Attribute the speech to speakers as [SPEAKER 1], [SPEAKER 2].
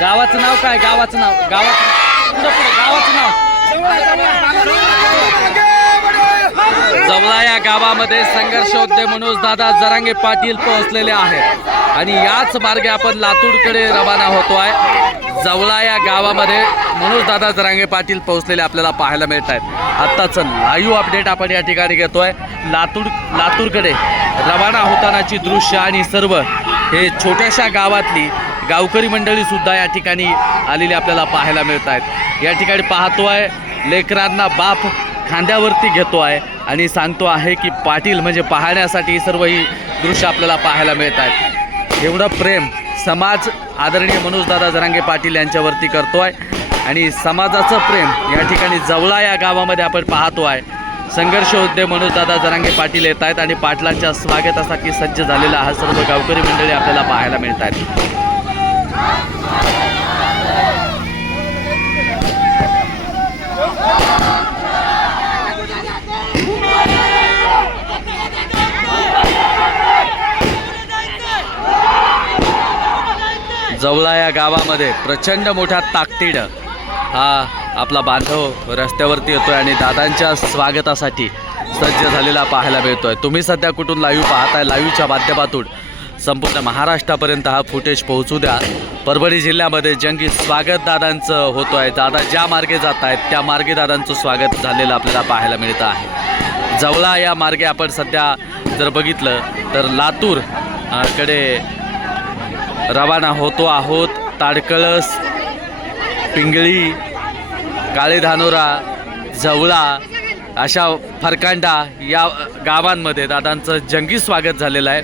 [SPEAKER 1] गावाचं नाव काय? गावाचं नाव. गावाचं पुढं पुढं गावाचं नाव. जवळा या गावामध्ये संघर्ष होते मनोज दादा जरांगे पाटील पोहोचलेले आहेत. आणि याच मार्गे आपण लातूरकडे रवाना होतो आहे जवळा या गावामध्ये मनोज दादा जरांगे पाटील पोहोचलेले आपल्याला पाहायला मिळत आहेत आत्ताचं लाईव्ह अपडेट आपण या ठिकाणी घेतो आहे लातूर लातूरकडे रवाना होतानाची दृश्य आणि सर्व हे छोट्याशा गावातली गावकरी मंडळी सुद्धा या ठिकाणी आलेली आपल्याला पाहायला मिळत आहेत. या ठिकाणी पाहतो आहे लेकरांना बाप खांद्यावरती घेतो आहे आणि सांगतो आहे की पाटील म्हणजे पाहण्यासाठी सर्व ही दृश्य आपल्याला पाहायला मिळत आहेत. एवढं प्रेम समाज आदरणीय मनोजदादा जरांगे पाटील यांच्यावरती करतो आहे आणि समाजाचं प्रेम या ठिकाणी जवळा या गावामध्ये आपण पाहतो आहे. संघर्ष होते मनोजदादा जरांगे पाटील येत आहेत आणि पाटलांच्या स्वागतासाठी सज्ज झालेला हा सर्व गावकरी मंडळी आपल्याला पाहायला मिळत आहेत. जवळा या गावामध्ये प्रचंड मोठ्या ताकतीड हा आपला बांधव रस्त्यावरती येतोय आणि दादांच्या स्वागतासाठी सज्ज झालेला पाहायला मिळतोय. तुम्ही सध्या कुठून लाईव्ह पाहताय? लाईव्हच्या माध्यमातून संपूर्ण महाराष्ट्रापर्यंत हा फुटेज पोहोचू द्या. परभणी जिल्ह्यामध्ये जंगी स्वागत दादांचं होतो आहे दादा ज्या मार्गे जात आहेत त्या मार्गे दादांचं स्वागत झालेलं आपल्याला पाहायला मिळतं आहे. जवळा या मार्गे आपण सध्या जर बघितलं तर लातूरकडे रवाना होतो आहोत. ताडकळस पिंगळी काळे धानोरा जवळा अशा फरकांडा या गावांमध्ये दादांचं जंगी स्वागत झालेलं आहे.